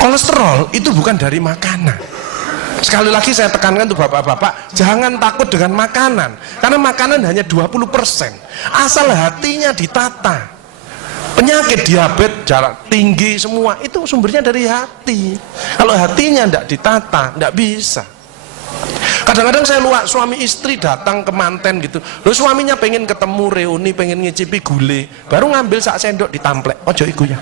Kolesterol itu bukan dari makanan. Sekali lagi saya tekankan tuh bapak-bapak, jangan takut dengan makanan, karena makanan hanya 20%. Asal hatinya ditata. Penyakit diabetes, darah tinggi, semua itu sumbernya dari hati. Kalau hatinya tidak ditata, tidak bisa. Kadang-kadang saya luak suami istri datang ke manten gitu, loh suaminya pengen ketemu reuni, pengen ngicipi gulai, baru ngambil sak sendok ditamplek, ojo iku ya.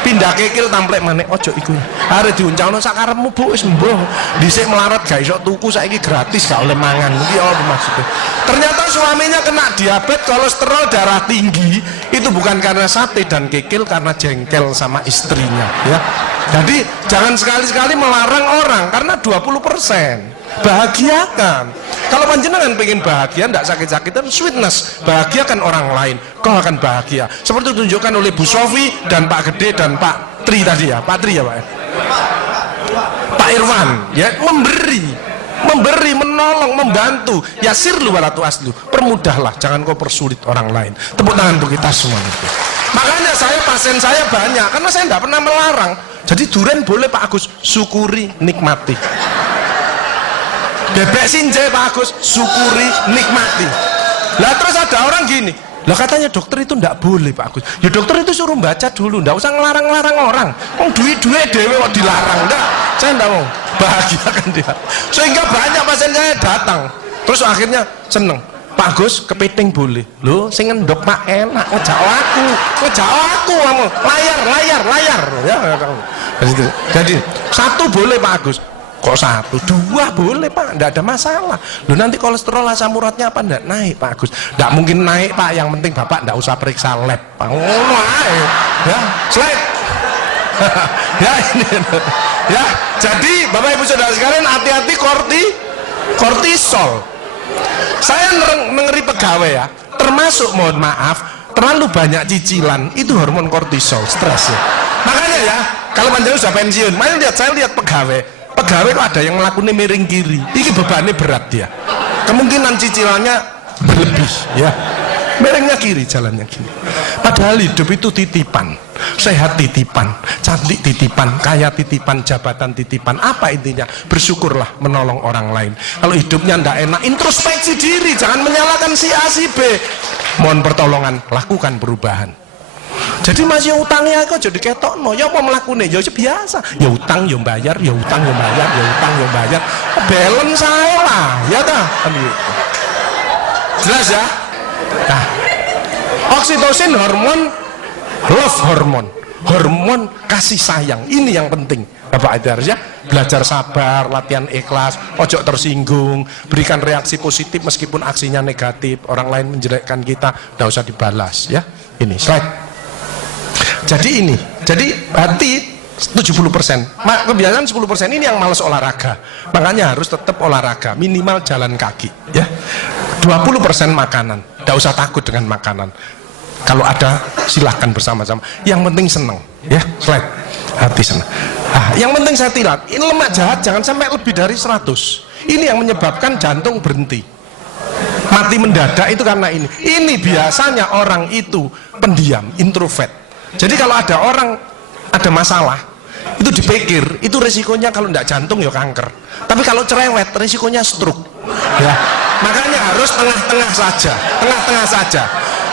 Pindah kekil tamplek maneh, ojo iku ya. Are diuncalno sak karepmu Bu, wis mbuh. Dhisik melarat gak iso tuku, saiki gratis gak oleh mangan. Iki apa maksudnya? Ternyata suaminya kena diabetes, kolesterol, darah tinggi, itu bukan karena sate dan kekil, karena jengkel sama istrinya ya. Jadi jangan sekali-sekali melarang orang, karena 20%. Bahagiakan. Kalau panjenengan pengen bahagia, tidak sakit-sakitan, sweetness, bahagiakan orang lain, kau akan bahagia. Seperti ditunjukkan oleh Bu Sofi dan Pak Gede dan Pak Tri tadi ya, Pak Tri ya Pak ya? Pak Irwan ya, memberi, menolong, membantu. Yasirlu walatu aslu, permudahlah, jangan kau persulit orang lain. Tepuk tangan untuk kita semua itu. Makanya pasien saya banyak, karena saya tidak pernah melarang. Jadi durian boleh Pak Agus, syukuri, nikmati. Bebek sinjai Pak Agus, syukuri, nikmati. Lah terus ada orang gini, lah katanya dokter itu ndak boleh Pak Agus. Ya dokter itu suruh baca dulu, ndak usah ngelarang-larang orang. Duit-duit dewe kok dilarang, ndak. Saya ndak mau, bahagiakan dia. Sehingga banyak pasien saya datang, terus akhirnya seneng. Pak Agus, kepiting boleh. Loh, sing ngendok Pak enak, ngejak aku kamu. Layar. Ya, jadi satu boleh Pak Agus. Kok satu, dua boleh Pak, tidak ada masalah. Loh nanti kolesterol asam uratnya apa tidak naik Pak Agus? Tidak mungkin naik Pak, yang penting Bapak tidak usah periksa lab Pak. Ya, slide. Ya ini. Ya, jadi Bapak Ibu Saudara sekalian, hati-hati kortisol. Saya mengeri pegawai ya, termasuk mohon maaf, terlalu banyak cicilan, itu hormon kortisol, stres ya. Makanya ya, kalau panjang sudah pensiun, saya lihat pegawai kok ada yang melakukannya miring kiri, ini bebannya berat dia, kemungkinan cicilannya berlebih ya, miringnya kiri, jalannya kiri. Padahal hidup itu titipan, sehat titipan, cantik titipan, kaya titipan, jabatan titipan. Apa intinya? Bersyukurlah, menolong orang lain. Kalau hidupnya ndak enak, introspeksi diri, jangan menyalahkan si A si B, mohon pertolongan, lakukan perubahan. Jadi masih utangnya kok jadi ketok no, ya apa melakukannya, ya biasa, ya utang ya bayar, ya utang ya bayar, ya utang ya bayar, balance saya lah, ya dah, jelas ya. Nah, oksitosin hormon love hormon kasih sayang, ini yang penting Bapak Ibu ya. Belajar sabar, latihan ikhlas, ojo tersinggung, berikan reaksi positif meskipun aksinya negatif, orang lain menjelekkan kita, tidak usah dibalas ya. Ini slide. Jadi hati 70%, kebiasaan 10% ini yang malas olahraga, makanya harus tetap olahraga, minimal jalan kaki ya. 20% makanan, tidak usah takut dengan makanan, kalau ada silahkan bersama-sama, yang penting senang ya. Slide. Hati senang. Yang penting saya tilat, ini lemak jahat jangan sampai lebih dari 100, ini yang menyebabkan jantung berhenti, mati mendadak itu karena ini biasanya orang itu pendiam, introvert. Jadi kalau ada orang ada masalah, itu dipikir, itu resikonya kalau tidak jantung ya kanker, tapi kalau cerewet resikonya stroke ya. Makanya harus tengah-tengah saja.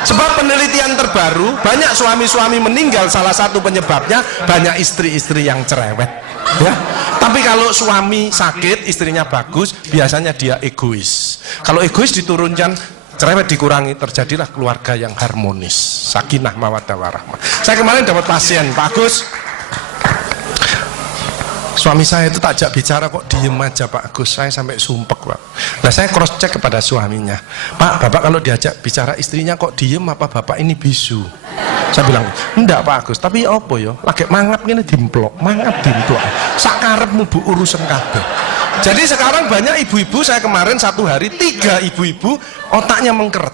Sebab penelitian terbaru, banyak suami-suami meninggal, salah satu penyebabnya banyak istri-istri yang cerewet ya. Tapi kalau suami sakit, istrinya bagus, biasanya dia egois. Kalau egois diturunkan, cerewet dikurangi, terjadilah keluarga yang harmonis, sakinah mawaddah warahmah. Saya kemarin dapat pasien, Pak Agus, suami saya itu tak ajak bicara kok diem aja Pak Agus, saya sampai sumpek Pak. Nah saya cross check kepada suaminya, Pak, Bapak kalau diajak bicara istrinya kok diem, apa Bapak ini bisu? Saya bilang, enggak Pak Agus, tapi apa ya, lagi mangap ini dimplok, sakarepmu Bu urusan kabeh. Jadi sekarang banyak ibu-ibu, saya kemarin satu hari 3 ibu-ibu otaknya mengkeret,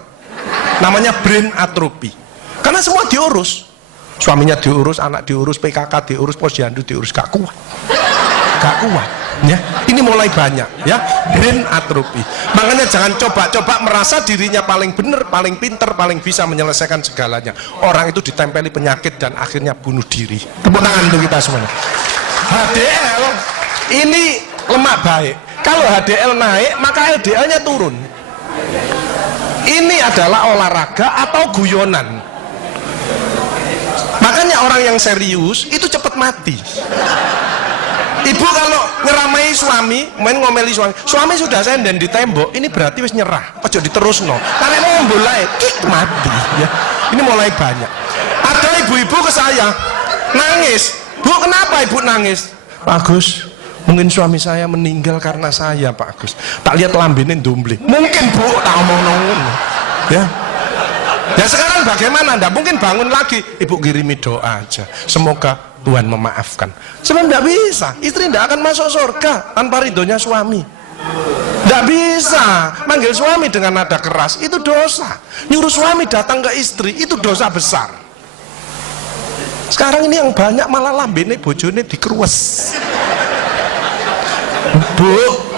namanya brain atrophy, karena semua diurus, suaminya diurus, anak diurus, PKK diurus, posyandu diurus, gak kuat ya. Ini mulai banyak ya, brain atrophy. Makanya jangan coba-coba merasa dirinya paling benar, paling pinter, paling bisa menyelesaikan segalanya. Orang itu ditempeli penyakit dan akhirnya bunuh diri. Tepuk tangan untuk kita semuanya. HDL ini lemak baik. Kalau HDL naik, maka LDL-nya turun. Ini adalah olahraga atau guyonan. Makanya orang yang serius itu cepat mati. Ibu kalau ngeramai suami, main ngomeli suami sudah senden di tembok, ini berarti wis nyerah. Ojo diterusno. Karena mau mulai kik mati ya. Ini mulai banyak. Ada ibu-ibu ke saya nangis. Bu, kenapa ibu nangis? Pak Agus, mungkin suami saya meninggal karena saya, Pak Agus. Tak lihat lambene ndumbling. Mungkin Bu, tak omong-omong. Ya. Ya sekarang bagaimana? Nggak mungkin bangun lagi. Ibu kirimi doa aja. Semoga Tuhan memaafkan. Sebab nggak bisa. Istri nggak akan masuk surga tanpa ridhonya suami. Nggak bisa. Manggil suami dengan nada keras itu dosa. Nyuruh suami datang ke istri itu dosa besar. Sekarang ini yang banyak malah lambene bojone dikeruwes. Bu,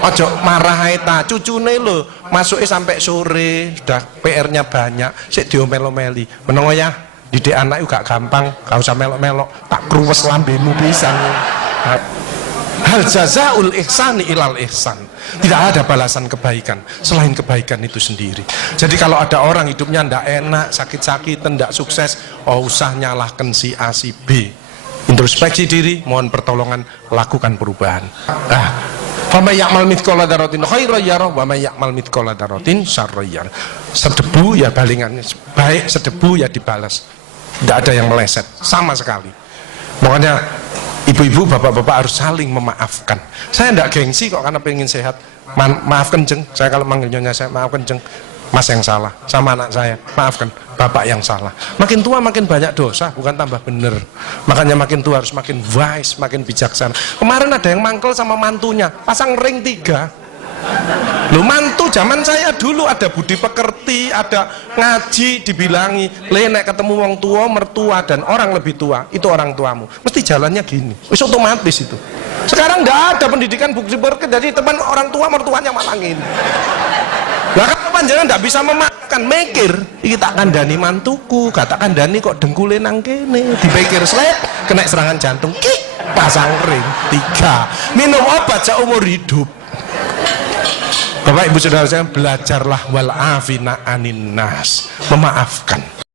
ojo marah ta, cucune lho, masuke sampai sore, sudah PR-nya banyak, sik diomel-omeli. Menengo ya, didik anak juga gampang, gak usah melok-melok, tak kruwes lambemu pisan. Hal jazaul ihsani ilal ihsan. Tidak ada balasan kebaikan selain kebaikan itu sendiri. Jadi kalau ada orang hidupnya ndak enak, sakit-sakitan, ndak sukses, oh usah nyalahkan si A si B. Introspeksi diri, mohon pertolongan, lakukan perubahan. Faman ya'mal mithqala dzarratin khairan yarah wa man ya'mal mithqala dzarratin syarran yarah. Sedebu ya balingannya, baik sedebu ya dibalas. Tidak ada yang meleset sama sekali. Makanya ibu-ibu, bapak-bapak harus saling memaafkan. Saya tidak gengsi kok karena pengen sehat. Maafkan jeng, saya kalau manggil nyonya saya maafkan jeng. Mas yang salah, sama anak saya maafkan, bapak yang salah. Makin tua makin banyak dosa, bukan tambah bener. Makanya makin tua harus makin wise, makin bijaksana. Kemarin ada yang mangkel sama mantunya, pasang ring 3. Loh, mantu zaman saya dulu ada budi pekerti, ada ngaji, dibilangi nek ketemu wong tua, mertua dan orang lebih tua, itu orang tuamu, mesti jalannya gini, wis otomatis itu. Sekarang nggak ada pendidikan budi pekerti, jadi teman orang tua mertuanya malah ngene. Lah kan panjenengan ndak bisa memaafkan, mikir iki tak kandhani mantuku, gak tak kandhani kok dengkule nang kene, dipikir slek kena serangan jantung, pasang ring 3, minum obat seumur hidup. Bapak Ibu Saudara saya, belajarlah wal afina anin nas, memaafkan.